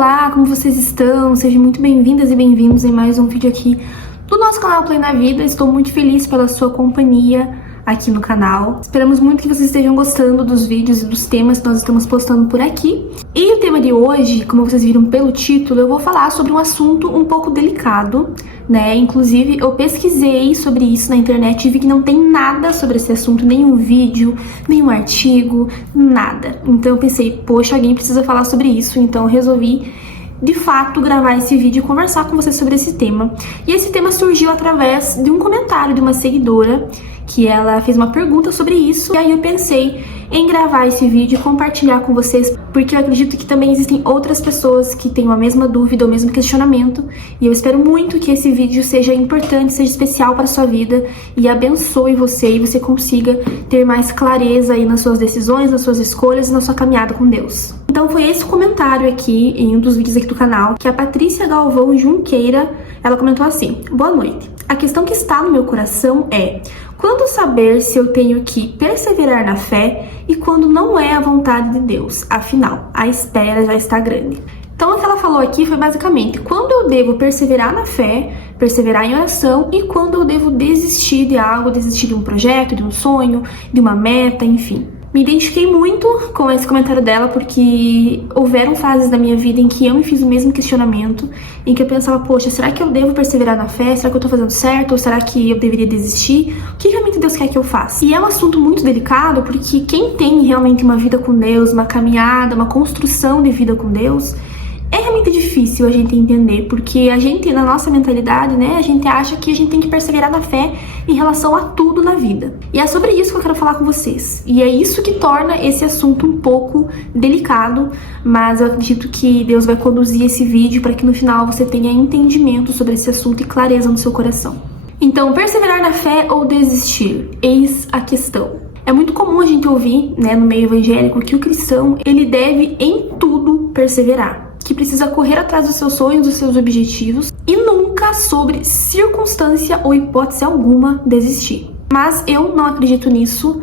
Olá, como vocês estão? Sejam muito bem-vindas e bem-vindos em mais um vídeo aqui do nosso canal Play na Vida. Estou muito feliz pela sua companhia aqui no canal. Esperamos muito que vocês estejam gostando dos vídeos e dos temas que nós estamos postando por aqui. E o tema de hoje, como vocês viram pelo título, eu vou falar sobre um assunto um pouco delicado, né? Inclusive, eu pesquisei sobre isso na internet e vi que não tem nada sobre esse assunto, nenhum vídeo, nenhum artigo, nada. Então eu pensei, poxa, alguém precisa falar sobre isso, então eu resolvi de fato gravar esse vídeo e conversar com vocês sobre esse tema. E esse tema surgiu através de um comentário de uma seguidora, que ela fez uma pergunta sobre isso, e aí eu pensei em gravar esse vídeo e compartilhar com vocês, porque eu acredito que também existem outras pessoas que têm a mesma dúvida, o mesmo questionamento, e eu espero muito que esse vídeo seja importante, seja especial para a sua vida e abençoe você, e você consiga ter mais clareza aí nas suas decisões, nas suas escolhas e na sua caminhada com Deus. Então foi esse comentário aqui, em um dos vídeos aqui do canal, que a Patrícia Galvão Junqueira, ela comentou assim: boa noite. A questão que está no meu coração é: quando saber se eu tenho que perseverar na fé e quando não é a vontade de Deus? Afinal, a espera já está grande. Então, o que ela falou aqui foi basicamente quando eu devo perseverar na fé, perseverar em oração, e quando eu devo desistir de algo, desistir de um projeto, de um sonho, de uma meta, enfim. Me identifiquei muito com esse comentário dela, porque houveram fases da minha vida em que eu me fiz o mesmo questionamento, em que eu pensava, poxa, será que eu devo perseverar na fé? Será que eu tô fazendo certo? Ou será que eu deveria desistir? O que realmente Deus quer que eu faça? E é um assunto muito delicado, porque quem tem realmente uma vida com Deus, uma caminhada, uma construção de vida com Deus, é realmente difícil a gente entender, porque a gente, na nossa mentalidade, né, a gente acha que a gente tem que perseverar na fé em relação a tudo na vida. E é sobre isso que eu quero falar com vocês. E é isso que torna esse assunto um pouco delicado, mas eu acredito que Deus vai conduzir esse vídeo para que no final você tenha entendimento sobre esse assunto e clareza no seu coração. Então, perseverar na fé ou desistir? Eis a questão. É muito comum a gente ouvir, né, no meio evangélico, que o cristão, ele deve em tudo perseverar, que precisa correr atrás dos seus sonhos, dos seus objetivos e nunca, sobre circunstância ou hipótese alguma, desistir. Mas eu não acredito nisso,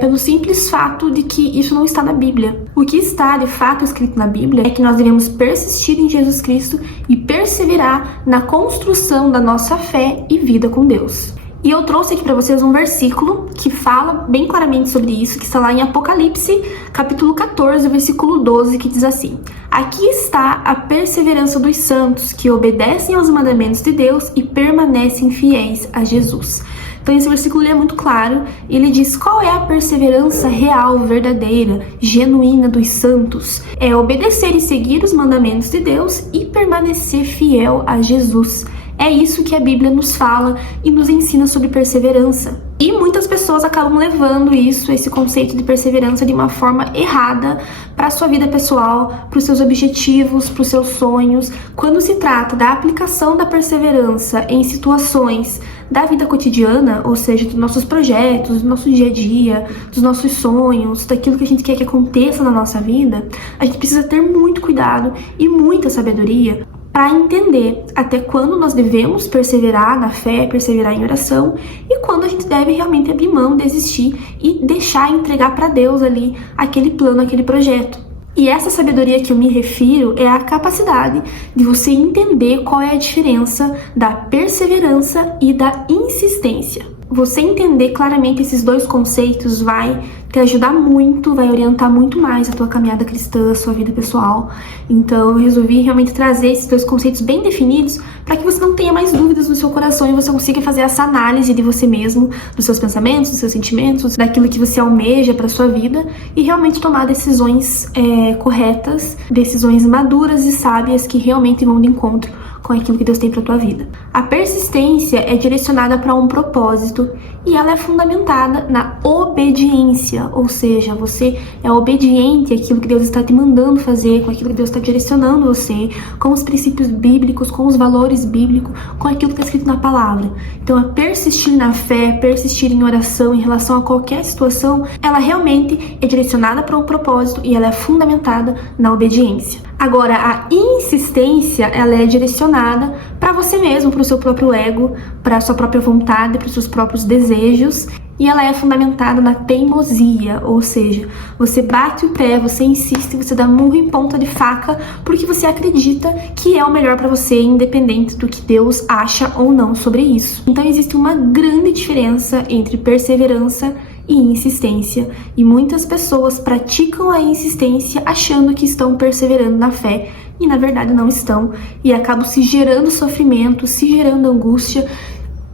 pelo simples fato de que isso não está na Bíblia. O que está de fato escrito na Bíblia é que nós devemos persistir em Jesus Cristo e perseverar na construção da nossa fé e vida com Deus. E eu trouxe aqui para vocês um versículo que fala bem claramente sobre isso, que está lá em Apocalipse, capítulo 14, versículo 12, que diz assim: aqui está a perseverança dos santos, que obedecem aos mandamentos de Deus e permanecem fiéis a Jesus. Então esse versículo é muito claro, e ele diz qual é a perseverança real, verdadeira, genuína dos santos. É obedecer e seguir os mandamentos de Deus e permanecer fiel a Jesus. É isso que a Bíblia nos fala e nos ensina sobre perseverança. E muitas pessoas acabam levando esse conceito de perseverança de uma forma errada para a sua vida pessoal, para os seus objetivos, para os seus sonhos. Quando se trata da aplicação da perseverança em situações da vida cotidiana, ou seja, dos nossos projetos, do nosso dia a dia, dos nossos sonhos, daquilo que a gente quer que aconteça na nossa vida, a gente precisa ter muito cuidado e muita sabedoria para entender até quando nós devemos perseverar na fé, perseverar em oração, e quando a gente deve realmente abrir mão, desistir e deixar entregar para Deus ali aquele plano, aquele projeto. E essa sabedoria que eu me refiro é a capacidade de você entender qual é a diferença da perseverança e da insistência. Você entender claramente esses dois conceitos vai te ajudar muito, vai orientar muito mais a tua caminhada cristã, a sua vida pessoal. Então eu resolvi realmente trazer esses dois conceitos bem definidos para que você não tenha mais dúvidas no seu coração e você consiga fazer essa análise de você mesmo, dos seus pensamentos, dos seus sentimentos, daquilo que você almeja para sua vida e realmente tomar decisões corretas, decisões maduras e sábias que realmente vão de encontro com aquilo que Deus tem para tua vida. A persistência é direcionada para um propósito e ela é fundamentada na obediência, ou seja, você é obediente àquilo que Deus está te mandando fazer, com aquilo que Deus está direcionando você, com os princípios bíblicos, com os valores bíblicos, com aquilo que está escrito na palavra. Então, a persistir na fé, persistir em oração em relação a qualquer situação, ela realmente é direcionada para um propósito e ela é fundamentada na obediência. Agora, a insistência, ela é direcionada para você mesmo, para o seu próprio ego, para a sua própria vontade, para os seus próprios desejos. e ela é fundamentada na teimosia, ou seja, você bate o pé, você insiste, você dá murro em ponta de faca porque você acredita que é o melhor para você, independente do que Deus acha ou não sobre isso. Então existe uma grande diferença entre perseverança e insistência, e muitas pessoas praticam a insistência achando que estão perseverando na fé e na verdade não estão, e acabam se gerando sofrimento, se gerando angústia,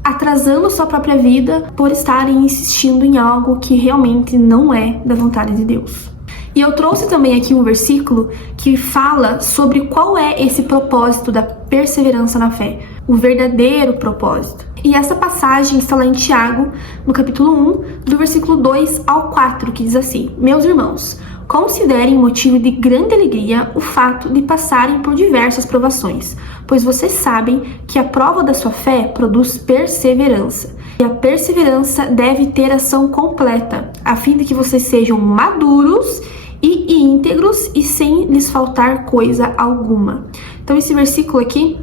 atrasando sua própria vida por estarem insistindo em algo que realmente não é da vontade de Deus. E eu trouxe também aqui um versículo que fala sobre qual é esse propósito da perseverança na fé, o verdadeiro propósito. E essa passagem está lá em Tiago, no capítulo 1, do versículo 2 ao 4, que diz assim: Meus irmãos, considerem motivo de grande alegria o fato de passarem por diversas provações, pois vocês sabem que a prova da sua fé produz perseverança. E a perseverança deve ter ação completa, a fim de que vocês sejam maduros e íntegros e sem lhes faltar coisa alguma. Então esse versículo aqui,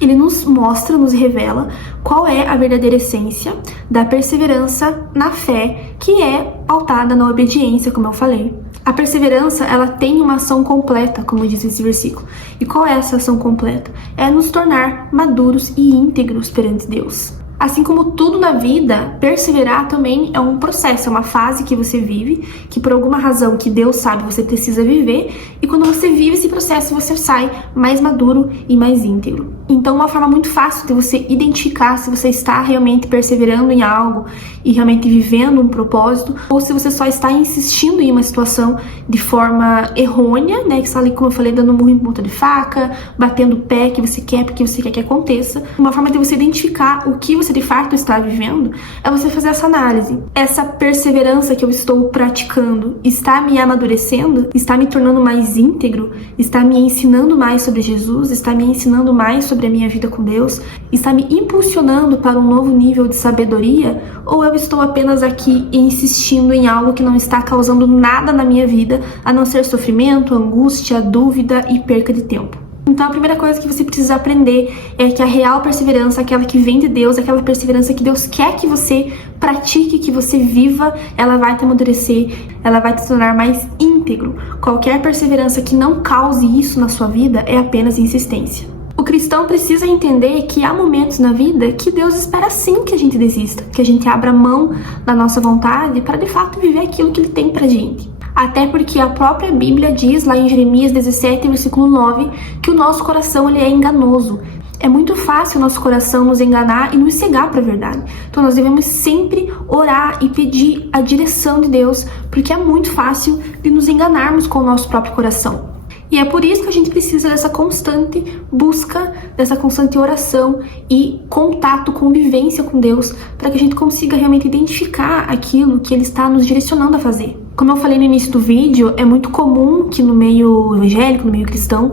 ele nos mostra, nos revela qual é a verdadeira essência da perseverança na fé, que é pautada na obediência, como eu falei. A perseverança, ela tem uma ação completa, como diz esse versículo. E qual é essa ação completa? É nos tornar maduros e íntegros perante Deus. Assim como tudo na vida, perseverar também é um processo, é uma fase que você vive, que por alguma razão que Deus sabe você precisa viver, e quando você vive esse processo, você sai mais maduro e mais íntegro. Então, uma forma muito fácil de você identificar se você está realmente perseverando em algo e realmente vivendo um propósito, ou se você só está insistindo em uma situação de forma errônea, né, que está ali, como eu falei, dando um murro em ponta de faca, batendo o pé que você quer porque você quer que aconteça. Uma forma de você identificar o que você de fato está vivendo é você fazer essa análise. Essa perseverança que eu estou praticando está me amadurecendo? Está me tornando mais íntegro? Está me ensinando mais sobre Jesus? Está me ensinando mais sobre a minha vida com Deus? Está me impulsionando para um novo nível de sabedoria? Ou eu estou apenas aqui insistindo em algo que não está causando nada na minha vida, a não ser sofrimento, angústia, dúvida e perca de tempo? Então a primeira coisa que você precisa aprender é que a real perseverança, aquela que vem de Deus, aquela perseverança que Deus quer que você pratique, que você viva, ela vai te amadurecer, ela vai te tornar mais íntegro. Qualquer perseverança que não cause isso na sua vida é apenas insistência. O cristão precisa entender que há momentos na vida que Deus espera sim que a gente desista, que a gente abra mão da nossa vontade para de fato viver aquilo que Ele tem pra gente. Até porque a própria Bíblia diz lá em Jeremias 17, versículo 9, que o nosso coração ele é enganoso. É muito fácil o nosso coração nos enganar e nos cegar para a verdade. Então nós devemos sempre orar e pedir a direção de Deus, porque é muito fácil de nos enganarmos com o nosso próprio coração. E é por isso que a gente precisa dessa constante busca, dessa constante oração e contato, convivência com Deus, para que a gente consiga realmente identificar aquilo que Ele está nos direcionando a fazer. Como eu falei no início do vídeo, é muito comum que no meio evangélico, no meio cristão,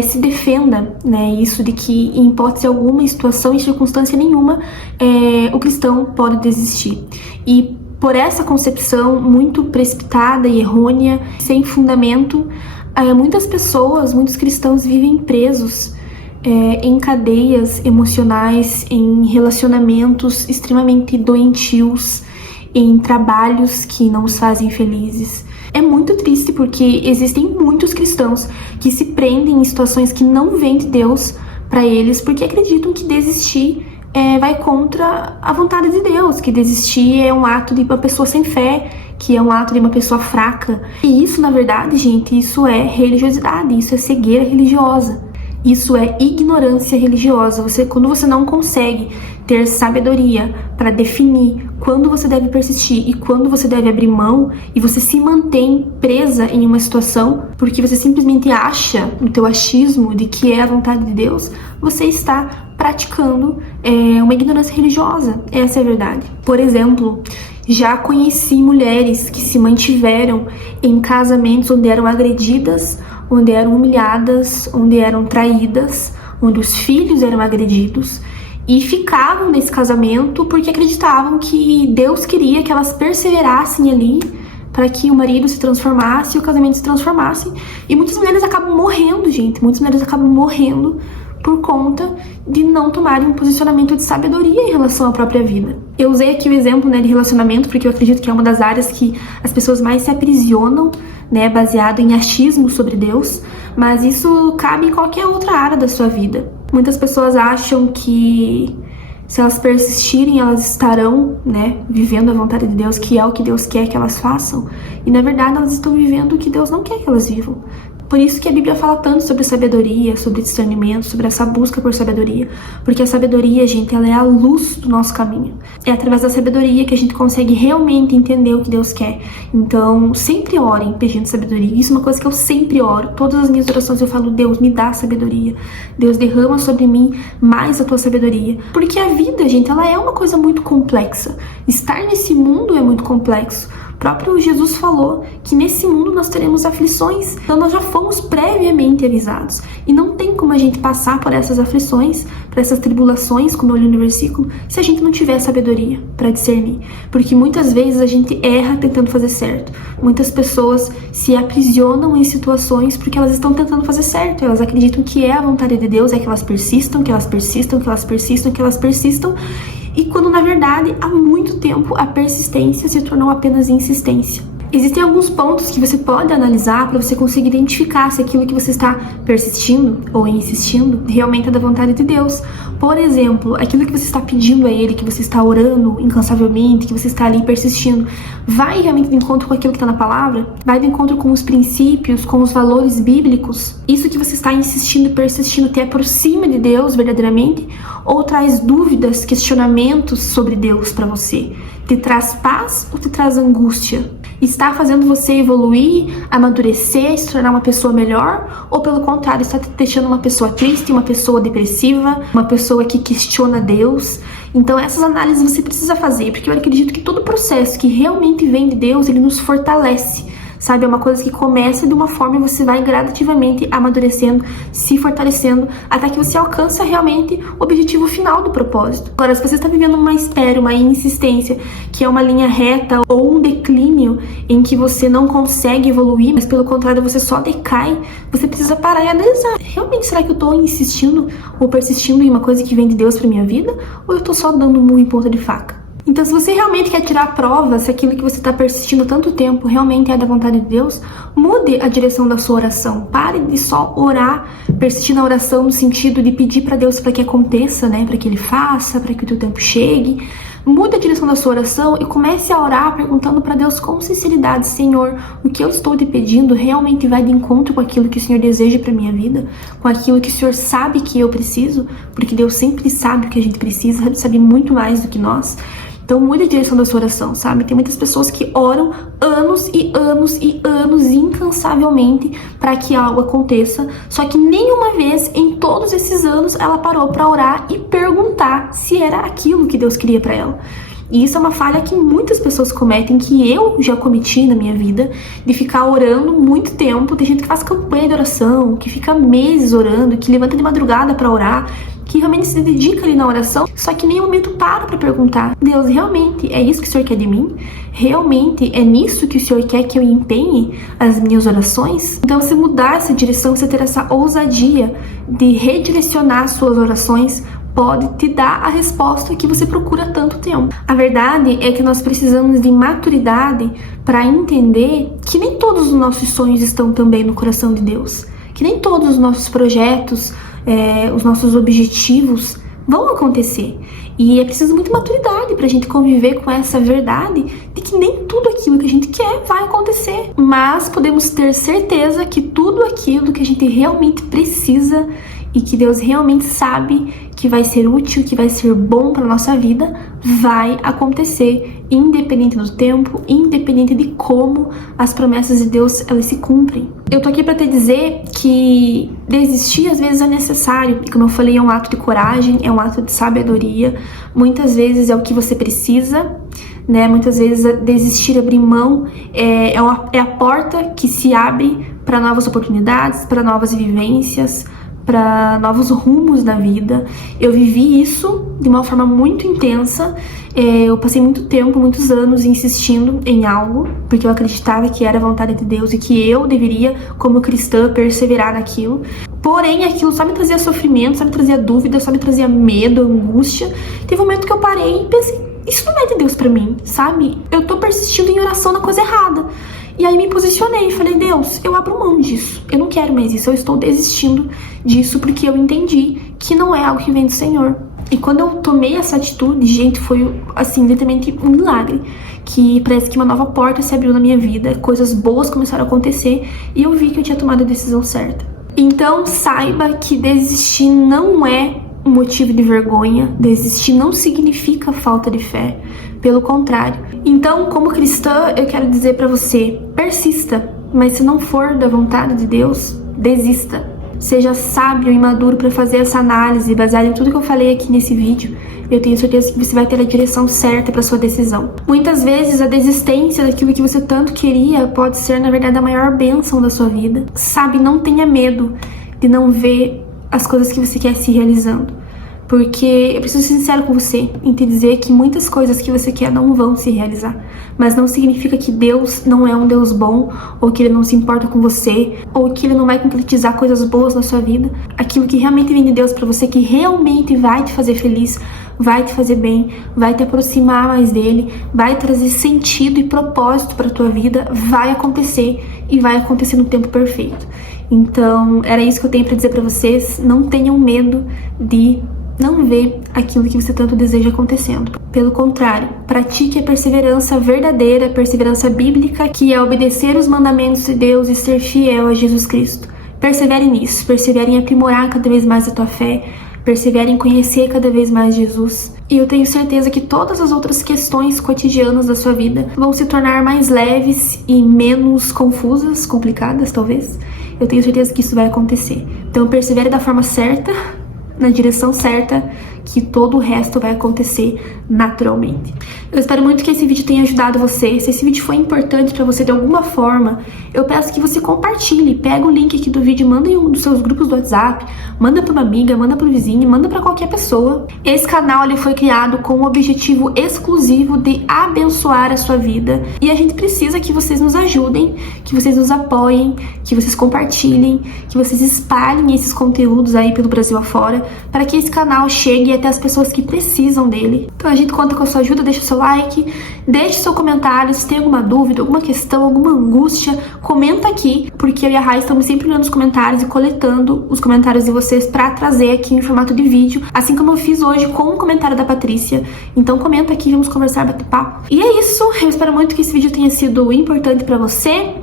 se defenda, né, isso de que em hipótese alguma, em situação e circunstância nenhuma, o cristão pode desistir. E por essa concepção muito precipitada e errônea, sem fundamento, muitas pessoas, muitos cristãos vivem presos em cadeias emocionais, em relacionamentos extremamente doentios, em trabalhos que não os fazem felizes. É muito triste porque existem muitos cristãos que se prendem em situações que não vêm de Deus para eles porque acreditam que desistir vai contra a vontade de Deus, que desistir é um ato de uma pessoa sem fé, que é um ato de uma pessoa fraca. E isso, na verdade, gente, isso é religiosidade, isso é cegueira religiosa. Isso é ignorância religiosa. Quando você não consegue ter sabedoria para definir quando você deve persistir e quando você deve abrir mão, e você se mantém presa em uma situação porque você simplesmente acha, no teu achismo, de que é a vontade de Deus, você está praticando uma ignorância religiosa. Essa é a verdade. Por exemplo, já conheci mulheres que se mantiveram em casamentos onde eram agredidas, onde eram humilhadas, onde eram traídas, onde os filhos eram agredidos, e ficavam nesse casamento porque acreditavam que Deus queria que elas perseverassem ali para que o marido se transformasse e o casamento se transformasse. E muitas mulheres acabam morrendo, gente. Muitas mulheres acabam morrendo por conta de não tomarem um posicionamento de sabedoria em relação à própria vida. Eu usei aqui o exemplo, né, de relacionamento, porque eu acredito que é uma das áreas que as pessoas mais se aprisionam, né, baseado em achismo sobre Deus, mas isso cabe em qualquer outra área da sua vida. Muitas pessoas acham que se elas persistirem, elas estarão, né, vivendo a vontade de Deus, que é o que Deus quer que elas façam, e na verdade elas estão vivendo o que Deus não quer que elas vivam. Por isso que a Bíblia fala tanto sobre sabedoria, sobre discernimento, sobre essa busca por sabedoria. Porque a sabedoria, gente, ela é a luz do nosso caminho. É através da sabedoria que a gente consegue realmente entender o que Deus quer. Então, sempre orem pedindo sabedoria. Isso é uma coisa que eu sempre oro. Todas as minhas orações eu falo, Deus, me dá sabedoria. Deus, derrama sobre mim mais a tua sabedoria. Porque a vida, gente, ela é uma coisa muito complexa. Estar nesse mundo é muito complexo. O próprio Jesus falou que nesse mundo nós teremos aflições, então nós já fomos previamente avisados. E não tem como a gente passar por essas aflições, por essas tribulações, como eu li no versículo, se a gente não tiver sabedoria para discernir. Porque muitas vezes a gente erra tentando fazer certo. Muitas pessoas se aprisionam em situações porque elas estão tentando fazer certo. Elas acreditam que é a vontade de Deus, é que elas persistam, que elas persistam, que elas persistam, que elas persistam. E quando, na verdade, há muito tempo a persistência se tornou apenas insistência. Existem alguns pontos que você pode analisar para você conseguir identificar se aquilo que você está persistindo ou insistindo realmente é da vontade de Deus. Por exemplo, aquilo que você está pedindo a Ele, que você está orando incansavelmente, que você está ali persistindo, vai realmente de encontro com aquilo que está na palavra? Vai de encontro com os princípios, com os valores bíblicos? Isso que você está insistindo e persistindo te aproxima de Deus verdadeiramente? Ou traz dúvidas, questionamentos sobre Deus para você? Te traz paz ou te traz angústia? Está fazendo você evoluir, amadurecer, se tornar uma pessoa melhor? Ou pelo contrário, está te deixando uma pessoa triste, uma pessoa depressiva, uma pessoa que questiona Deus? Então essas análises você precisa fazer, porque eu acredito que todo processo que realmente vem de Deus, ele nos fortalece. Sabe, é uma coisa que começa de uma forma e você vai gradativamente amadurecendo, se fortalecendo, até que você alcança realmente o objetivo final do propósito. Agora, se você está vivendo uma espera, uma insistência, que é uma linha reta ou um declínio em que você não consegue evoluir, mas pelo contrário você só decai, você precisa parar e analisar. Realmente, será que eu estou insistindo ou persistindo em uma coisa que vem de Deus para minha vida? Ou eu estou só dando um murro em ponta de faca? Então, se você realmente quer tirar a prova se aquilo que você está persistindo tanto tempo realmente é da vontade de Deus, mude a direção da sua oração. Pare de só orar, persistir na oração no sentido de pedir para Deus para que aconteça, né? Para que Ele faça, para que o teu tempo chegue. Mude a direção da sua oração e comece a orar perguntando para Deus com sinceridade: Senhor, o que eu estou te pedindo realmente vai de encontro com aquilo que o Senhor deseja para minha vida? Com aquilo que o Senhor sabe que eu preciso? Porque Deus sempre sabe o que a gente precisa, sabe muito mais do que nós. Então mude a direção da sua oração, sabe? Tem muitas pessoas que oram anos e anos e anos incansavelmente para que algo aconteça, só que nenhuma vez em todos esses anos ela parou para orar e perguntar se era aquilo que Deus queria para ela. E isso é uma falha que muitas pessoas cometem, que eu já cometi na minha vida, de ficar orando muito tempo. Tem gente que faz campanha de oração, que fica meses orando, que levanta de madrugada para orar, que realmente se dedica ali na oração, só que em nenhum momento para perguntar: Deus, realmente é isso que o Senhor quer de mim? Realmente é nisso que o Senhor quer que eu empenhe as minhas orações? Então, você mudar essa direção, você ter essa ousadia de redirecionar suas orações, pode te dar a resposta que você procura há tanto tempo. A verdade é que nós precisamos de maturidade para entender que nem todos os nossos sonhos estão também no coração de Deus, que nem todos os nossos projetos, os nossos objetivos vão acontecer. E é preciso muita maturidade pra gente conviver com essa verdade de que nem tudo aquilo que a gente quer vai acontecer. Mas podemos ter certeza que tudo aquilo que a gente realmente precisa e que Deus realmente sabe que vai ser útil, que vai ser bom para nossa vida, vai acontecer, independente do tempo, independente de como as promessas de Deus elas se cumprem. Eu tô aqui para te dizer que desistir às vezes é necessário, e como eu falei, é um ato de coragem, é um ato de sabedoria, muitas vezes é o que você precisa, né? Muitas vezes desistir, abrir mão, é a porta que se abre para novas oportunidades, para novas vivências, para novos rumos da vida. Eu vivi isso de uma forma muito intensa. Eu passei muito tempo, muitos anos insistindo em algo, porque eu acreditava que era a vontade de Deus e que eu deveria, como cristã, perseverar naquilo. Porém, aquilo só me trazia sofrimento, só me trazia dúvida, só me trazia medo, angústia. Teve um momento que eu parei e pensei: isso não é de Deus pra mim, sabe? Eu tô persistindo em oração na coisa errada. E aí me posicionei e falei, Deus, eu abro mão disso. Eu não quero mais isso, eu estou desistindo disso porque eu entendi que não é algo que vem do Senhor. E quando eu tomei essa atitude, gente, foi assim, literalmente um milagre. Que parece que uma nova porta se abriu na minha vida, coisas boas começaram a acontecer e eu vi que eu tinha tomado a decisão certa. Então saiba que desistir não é um motivo de vergonha, desistir não significa falta de fé, pelo contrário. Então, como cristã, eu quero dizer pra você, persista, mas se não for da vontade de Deus, desista. Seja sábio e maduro para fazer essa análise, baseada em tudo que eu falei aqui nesse vídeo. Eu tenho certeza que você vai ter a direção certa para sua decisão. Muitas vezes a desistência daquilo que você tanto queria pode ser, na verdade, a maior bênção da sua vida. Sabe, não tenha medo de não ver as coisas que você quer se realizando. Porque eu preciso ser sincero com você em te dizer que muitas coisas que você quer não vão se realizar. Mas não significa que Deus não é um Deus bom, ou que Ele não se importa com você, ou que Ele não vai concretizar coisas boas na sua vida. Aquilo que realmente vem de Deus pra você, que realmente vai te fazer feliz, vai te fazer bem, vai te aproximar mais dele, vai trazer sentido e propósito pra tua vida, vai acontecer e vai acontecer no tempo perfeito. Então, era isso que eu tenho pra dizer pra vocês. Não tenham medo de não ver aquilo que você tanto deseja acontecendo. Pelo contrário, pratique a perseverança verdadeira, a perseverança bíblica, que é obedecer os mandamentos de Deus e ser fiel a Jesus Cristo. Persevere nisso, persevere em aprimorar cada vez mais a tua fé, persevere em conhecer cada vez mais Jesus. E eu tenho certeza que todas as outras questões cotidianas da sua vida vão se tornar mais leves e menos confusas, complicadas talvez. Eu tenho certeza que isso vai acontecer. Então persevere da forma certa, na direção certa, que todo o resto vai acontecer naturalmente. Eu espero muito que esse vídeo tenha ajudado você. Se esse vídeo foi importante pra você de alguma forma, eu peço que você compartilhe. Pega o link aqui do vídeo, manda em um dos seus grupos do WhatsApp, manda pra uma amiga, manda pro vizinho, manda pra qualquer pessoa. Esse canal ele foi criado com o objetivo exclusivo de abençoar a sua vida. E a gente precisa que vocês nos ajudem, que vocês nos apoiem, que vocês compartilhem, que vocês espalhem esses conteúdos aí pelo Brasil afora, para que esse canal chegue até as pessoas que precisam dele. Então a gente conta com a sua ajuda, deixa o seu like, deixe seu comentário, se tem alguma dúvida, alguma questão, alguma angústia, comenta aqui, porque eu e a Rai estamos sempre olhando os comentários e coletando os comentários de vocês para trazer aqui em formato de vídeo, assim como eu fiz hoje com o comentário da Patrícia. Então comenta aqui, vamos conversar, bater papo. E é isso, eu espero muito que esse vídeo tenha sido importante para você.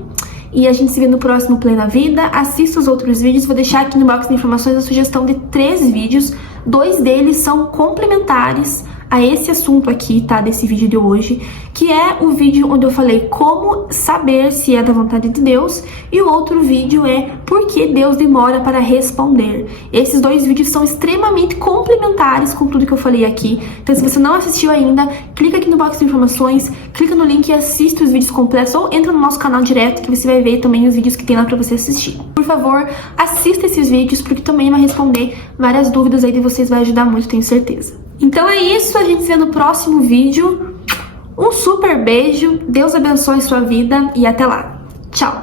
E a gente se vê no próximo Play na Vida. Assista os outros vídeos, vou deixar aqui no box de informações a sugestão de 3 vídeos. 2 deles são complementares a esse assunto aqui, tá? Desse vídeo de hoje, que é o vídeo onde eu falei como saber se é da vontade de Deus, e o outro vídeo é por que Deus demora para responder. Esses 2 vídeos são extremamente complementares com tudo que eu falei aqui. Então, se você não assistiu ainda, clica aqui no box de informações, clica no link e assiste os vídeos completos, ou entra no nosso canal direto que você vai ver também os vídeos que tem lá pra você assistir. Por favor, assista esses vídeos, porque também vai responder várias dúvidas aí de vocês, vai ajudar muito, tenho certeza. Então é isso, a gente se vê no próximo vídeo. Um super beijo, Deus abençoe sua vida e até lá. Tchau!